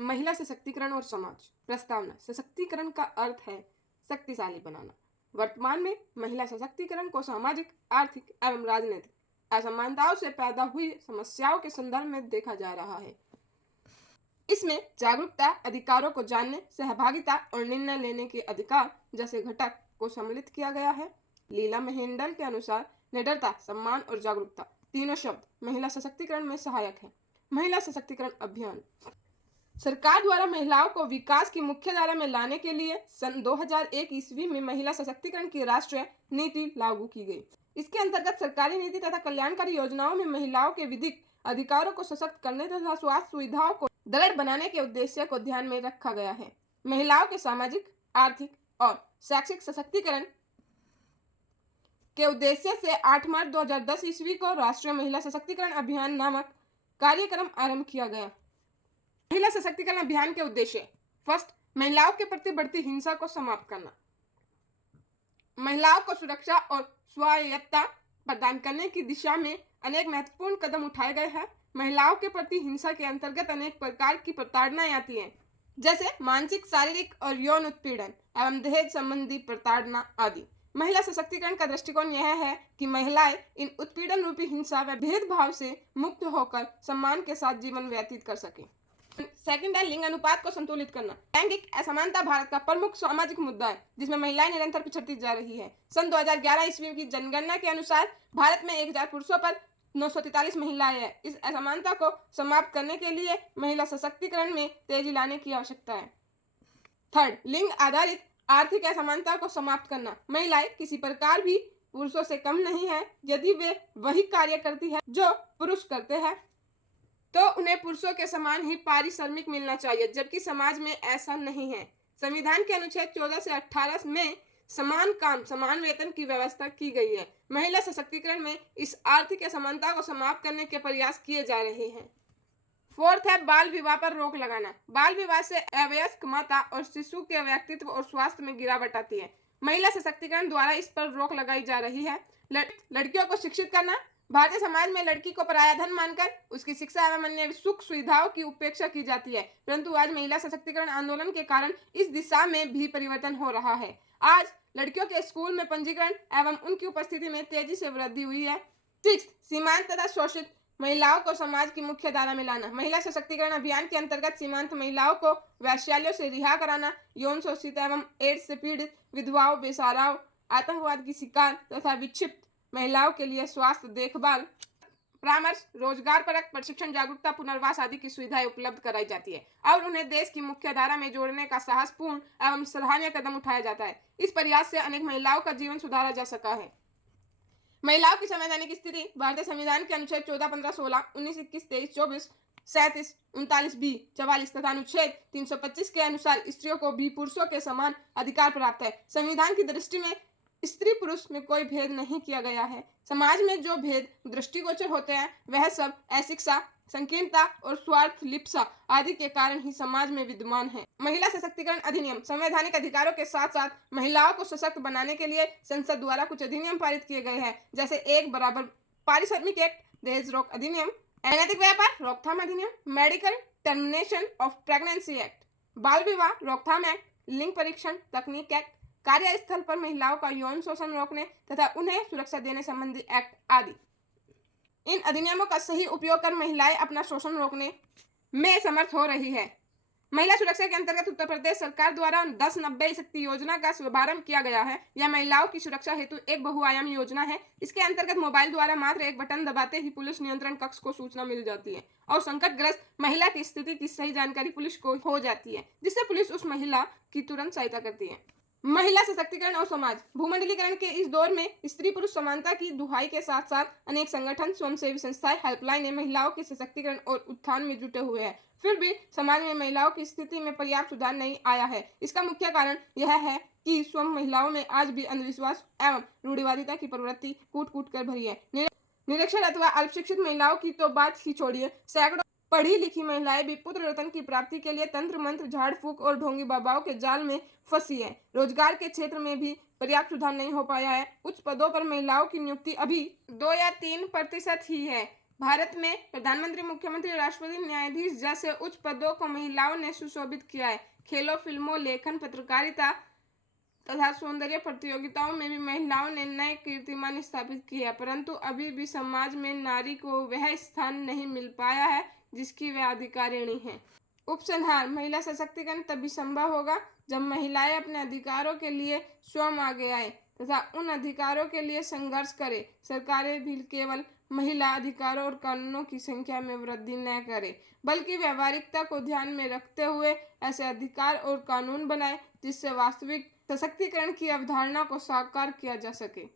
महिला सशक्तिकरण और समाज प्रस्तावना। सशक्तिकरण का अर्थ है शक्तिशाली बनाना। वर्तमान में महिला सशक्तिकरण को सामाजिक, आर्थिक एवं राजनीतिक असमानताओं से पैदा हुई समस्याओं के संदर्भ में देखा जा रहा है। इसमें जागरूकता, अधिकारों को जानने, सहभागिता और निर्णय लेने के अधिकार जैसे घटक को सम्मिलित किया गया है। लीला महेंडल के अनुसार निडरता, सम्मान और जागरूकता तीनों शब्द महिला सशक्तिकरण में सहायक है। महिला सशक्तिकरण अभियान। सरकार द्वारा महिलाओं को विकास की मुख्य धारा में लाने के लिए सन 2001 ईस्वी में महिला सशक्तिकरण की राष्ट्रीय नीति लागू की गई। इसके अंतर्गत सरकारी नीति तथा कल्याणकारी योजनाओं में महिलाओं के विधिक अधिकारों को सशक्त करने तथा स्वास्थ्य सुविधाओं को दृढ़ बनाने के उद्देश्य को ध्यान में रखा गया है। महिलाओं के सामाजिक, आर्थिक और शैक्षिक सशक्तिकरण के उद्देश्य से 8 मार्च 2010 ईस्वी को राष्ट्रीय महिला सशक्तिकरण अभियान नामक कार्यक्रम आरंभ किया गया। महिला सशक्तिकरण अभियान के उद्देश्य: फर्स्ट, महिलाओं के प्रति बढ़ती हिंसा को समाप्त करना। महिलाओं को सुरक्षा और स्वायत्तता प्रदान करने की दिशा में अनेक महत्वपूर्ण कदम उठाए गए हैं। महिलाओं के प्रति हिंसा के अंतर्गत अनेक प्रकार की प्रताड़नाएं आती हैं, जैसे मानसिक, शारीरिक और यौन उत्पीड़न एवं दहेज संबंधी प्रताड़ना आदि। महिला सशक्तिकरण का दृष्टिकोण यह है कि महिलाएं इन उत्पीड़न रूपी हिंसा व भेदभाव से मुक्त होकर सम्मान के साथ जीवन व्यतीत कर सकें। सेकंड है लिंग अनुपात को संतुलित करना। लैंगिक असमानता भारत का प्रमुख सामाजिक मुद्दा है, जिसमें महिलाएं निरंतर पिछड़ती जा रही है। सन 2011 ईस्वी की जनगणना के अनुसार भारत में 1000 पुरुषों पर 943 महिलाएं हैं। इस असमानता को समाप्त करने के लिए महिला सशक्तिकरण में तेजी लाने की आवश्यकता है। थर्ड, लिंग आधारित आर्थिक असमानता को समाप्त करना। महिलाएं किसी प्रकार भी पुरुषों से कम नहीं है। यदि वे वही कार्य करती है जो पुरुष करते हैं, तो उन्हें पुरुषों के समान ही पारिश्रमिक मिलना चाहिए, जबकि समाज में ऐसा नहीं है। संविधान के अनुच्छेद 14 से 18 में समान काम, समान वेतन की व्यवस्था की गई है। महिला सशक्तिकरण में इस आर्थिक असमानता को समाप्त करने के प्रयास किए जा रहे हैं। फोर्थ है बाल विवाह पर रोक लगाना। बाल विवाह से अवयस्क माता और शिशु के व्यक्तित्व और स्वास्थ्य में गिरावट आती है। महिला सशक्तिकरण द्वारा इस पर रोक लगाई जा रही है। लड़कियों को शिक्षित करना। भारतीय समाज में लड़की को पराया धन मानकर उसकी शिक्षा एवं अन्य सुख सुविधाओं की उपेक्षा की जाती है, परंतु आज महिला सशक्तिकरण आंदोलन के कारण इस दिशा में भी परिवर्तन हो रहा है। आज लड़कियों के स्कूल में पंजीकरण एवं उनकी उपस्थिति में तेजी से वृद्धि हुई है। सिक्स, सीमांत तथा शोषित महिलाओं को समाज की मुख्य धारा में लाना। महिला सशक्तिकरण अभियान के अंतर्गत सीमांत महिलाओं को वैश्यालयों से रिहा कराना, यौन शोषित एवं एड्स से पीड़ित विधवाओं, बेसहाराओं, आतंकवाद की शिकार तथा विक्षिप्त महिलाओं के लिए स्वास्थ्य देखभाल, परामर्श, रोजगार परक प्रशिक्षण, जागरूकता, पुनर्वास आदि की सुविधाएं उपलब्ध कराई जाती है और उन्हें देश की मुख्य धारा में जोड़ने का साहसपूर्ण एवं सराहनीय कदम उठाया जाता है। इस प्रयास से अनेक महिलाओं का जीवन सुधारा जा सका है। महिलाओं की संवैधानिक स्थिति। भारतीय संविधान के अनुच्छेद 14, 15, 16, 19, 21, 23, 24, 37, 39 बी, 44 तथा अनुच्छेद 325 के अनुसार स्त्रियों को भी पुरुषों के समान अधिकार प्राप्त है। संविधान की दृष्टि में स्त्री पुरुष में कोई भेद नहीं किया गया है। समाज में जो भेद दृष्टिगोचर होते हैं वह सब अशिक्षा, संकीर्णता और स्वार्थ लिप्सा आदि के कारण ही समाज में विद्यमान है। महिला सशक्तिकरण अधिनियम। संवैधानिक अधिकारों के साथ साथ महिलाओं को सशक्त बनाने के लिए संसद द्वारा कुछ अधिनियम पारित किए गए हैं, जैसे एक बराबर पारिश्रमिक एक्ट, दहेज रोक अधिनियम, अनैतिक व्यापार रोकथाम अधिनियम, medical termination of pregnancy act, बाल विवाह रोकथाम एक्ट, लिंग परीक्षण तकनीक एक्ट, कार्यस्थल पर महिलाओं का यौन शोषण रोकने तथा उन्हें सुरक्षा देने संबंधी एक्ट आदि। इन अधिनियमों का सही उपयोग कर महिलाएं अपना शोषण रोकने में समर्थ हो रही है। महिला सुरक्षा के अंतर्गत उत्तर प्रदेश सरकार द्वारा 1090 शक्ति योजना का शुभारंभ किया गया है। यह महिलाओं की सुरक्षा हेतु एक बहुआयामी योजना है। इसके अंतर्गत मोबाइल द्वारा मात्र एक बटन दबाते ही पुलिस नियंत्रण कक्ष को सूचना मिल जाती है और संकटग्रस्त महिला की स्थिति की सही जानकारी पुलिस को हो जाती है, जिससे पुलिस उस महिला की तुरंत सहायता करती है। महिला सशक्तिकरण और समाज। भूमंडलीकरण के इस दौर में स्त्री पुरुष समानता की दुहाई के साथ साथ अनेक संगठन, स्वयंसेवी संस्थाएं, हेल्पलाइनें महिलाओं के सशक्तिकरण और उत्थान में जुटे हुए हैं। फिर भी समाज में महिलाओं की स्थिति में पर्याप्त सुधार नहीं आया है। इसका मुख्य कारण यह है कि स्वयं महिलाओं में आज भी अंधविश्वास एवं रूढ़िवादिता की प्रवृत्ति कूट कूट कर भरी है। निरक्षर अथवा अल्पशिक्षित महिलाओं की तो बात ही छोड़िए, सैकड़ों पढ़ी लिखी महिलाएं भी पुत्र रत्न की प्राप्ति के लिए तंत्र मंत्र, झाड़ फूक और ढोंगी बाबाओं के जाल में फंसी है। रोजगार के क्षेत्र में भी पर्याप्त सुधार नहीं हो पाया है। उच्च पदों पर महिलाओं की नियुक्ति अभी 2 या 3% ही है, भारत में प्रधानमंत्री, मुख्यमंत्री, राष्ट्रपति, न्यायाधीश जैसे उच्च पदों को महिलाओं ने सुशोभित किया है। खेलों, फिल्मों, लेखन, पत्रकारिता तथा सौंदर्य प्रतियोगिताओं में भी महिलाओं ने नए कीर्तिमान स्थापित किए हैं, परंतु अभी भी समाज में नारी को वह स्थान नहीं मिल पाया है जिसकी वह अधिकारिणी है। उपसंहार: महिला सशक्तिकरण तभी संभव होगा जब महिलाएं अपने अधिकारों के लिए स्वयं आगे आए तथा उन अधिकारों के लिए संघर्ष करें। सरकारें भी केवल महिला अधिकारों और कानूनों की संख्या में वृद्धि न करें, बल्कि व्यावहारिकता को ध्यान में रखते हुए ऐसे अधिकार और कानून बनाएं जिससे वास्तविक सशक्तिकरण की अवधारणा को साकार किया जा सके।